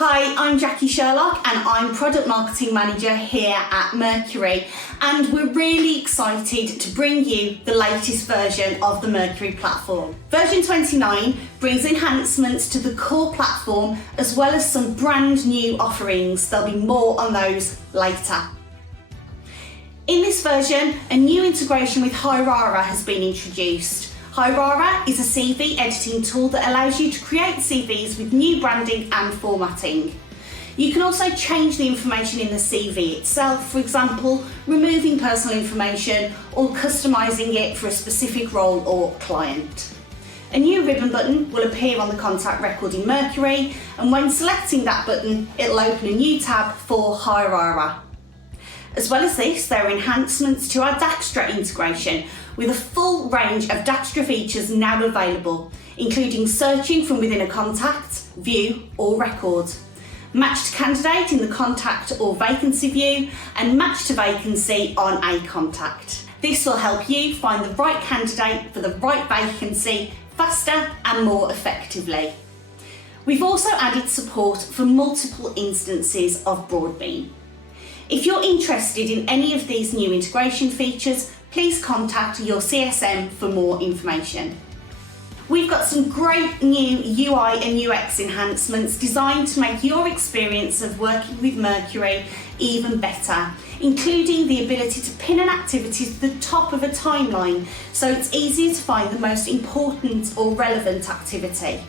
Hi, I'm Jackie Sherlock and I'm Product Marketing Manager here at Mercury, and we're really excited to bring you the latest version of the Mercury platform. Version 29 brings enhancements to the core platform as well as some brand new offerings. There'll be more on those later. In this version, a new integration with Hirara has been introduced. Hirara is a CV editing tool that allows you to create CVs with new branding and formatting. You can also change the information in the CV itself, for example, removing personal information or customising it for a specific role or client. A new ribbon button will appear on the contact record in Mercury, and when selecting that button, it'll open a new tab for Hirara. As well as this, there are enhancements to our Daxtra integration, with a full range of Daxtra features now available, including searching from within a contact, view or record, match to candidate in the contact or vacancy view, and match to vacancy on a contact. This will help you find the right candidate for the right vacancy faster and more effectively. We've also added support for multiple instances of Broadbean. If you're interested in any of these new integration features, please contact your CSM for more information. We've got some great new UI and UX enhancements designed to make your experience of working with Mercury even better, including the ability to pin an activity to the top of a timeline so it's easier to find the most important or relevant activity.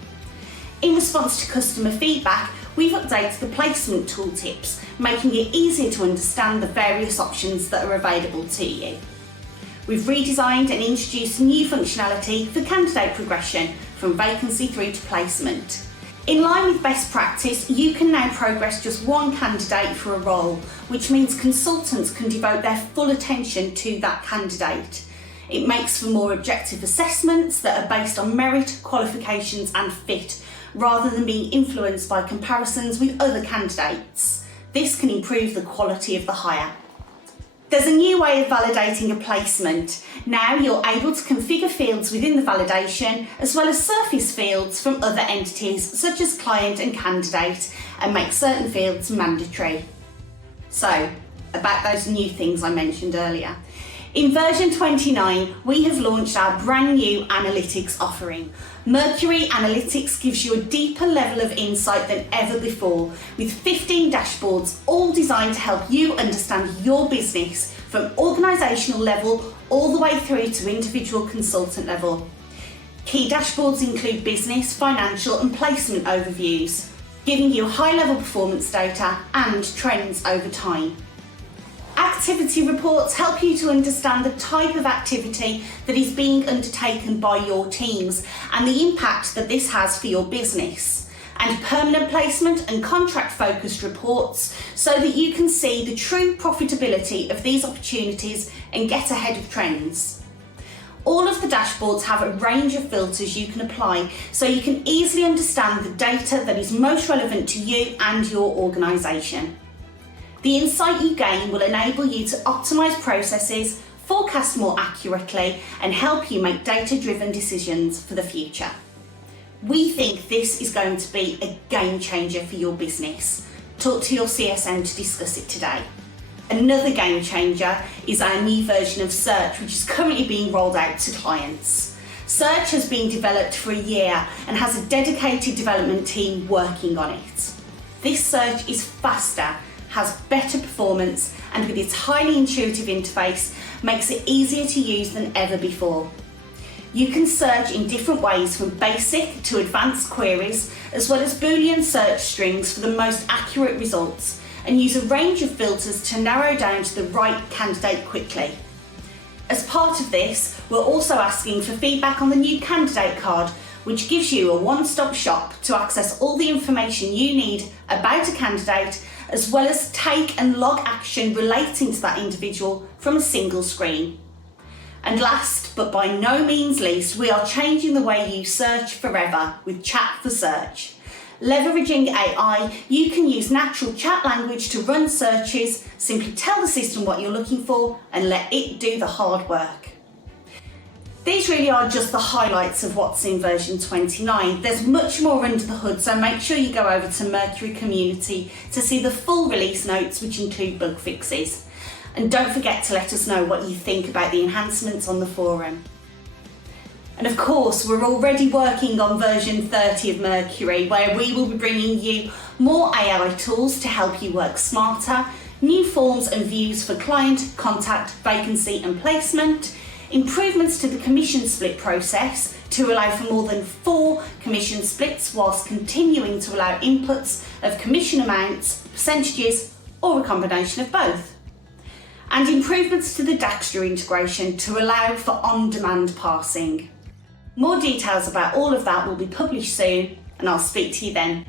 In response to customer feedback, we've updated the placement tooltips, making it easier to understand the various options that are available to you. We've redesigned and introduced new functionality for candidate progression from vacancy through to placement. In line with best practice, you can now progress just one candidate for a role, which means consultants can devote their full attention to that candidate. It makes for more objective assessments that are based on merit, qualifications and fit, rather than being influenced by comparisons with other candidates. This can improve the quality of the hire. There's a new way of validating a placement. Now you're able to configure fields within the validation as well as surface fields from other entities such as client and candidate, and make certain fields mandatory. So, about those new things I mentioned earlier. In version 29, we have launched our brand new analytics offering. Mercury Analytics gives you a deeper level of insight than ever before, with 15 dashboards, all designed to help you understand your business from organisational level all the way through to individual consultant level. Key dashboards include business, financial and placement overviews, giving you high-level performance data and trends over time. Activity reports help you to understand the type of activity that is being undertaken by your teams and the impact that this has for your business. And permanent placement and contract focused reports so that you can see the true profitability of these opportunities and get ahead of trends. All of the dashboards have a range of filters you can apply so you can easily understand the data that is most relevant to you and your organisation. The insight you gain will enable you to optimise processes, forecast more accurately, and help you make data-driven decisions for the future. We think this is going to be a game changer for your business. Talk to your CSM to discuss it today. Another game changer is our new version of Search, which is currently being rolled out to clients. Search has been developed for a year and has a dedicated development team working on it. This search is faster, has better performance, and with its highly intuitive interface makes it easier to use than ever before. You can search in different ways from basic to advanced queries, as well as Boolean search strings for the most accurate results, and use a range of filters to narrow down to the right candidate quickly. As part of this, we're also asking for feedback on the new candidate card, which gives you a one-stop shop to access all the information you need about a candidate, as well as take and log action relating to that individual from a single screen. And last, but by no means least, we are changing the way you search forever with Chat for Search. Leveraging AI, you can use natural chat language to run searches, simply tell the system what you're looking for and let it do the hard work. These really are just the highlights of what's in version 29. There's much more under the hood, so make sure you go over to Mercury Community to see the full release notes, which include bug fixes. And don't forget to let us know what you think about the enhancements on the forum. And of course, we're already working on version 30 of Mercury, where we will be bringing you more AI tools to help you work smarter, new forms and views for client, contact, vacancy and placement, improvements to the commission split process to allow for more than 4 commission splits whilst continuing to allow inputs of commission amounts, percentages or a combination of both. And improvements to the Daxtra integration to allow for on-demand parsing. More details about all of that will be published soon, and I'll speak to you then.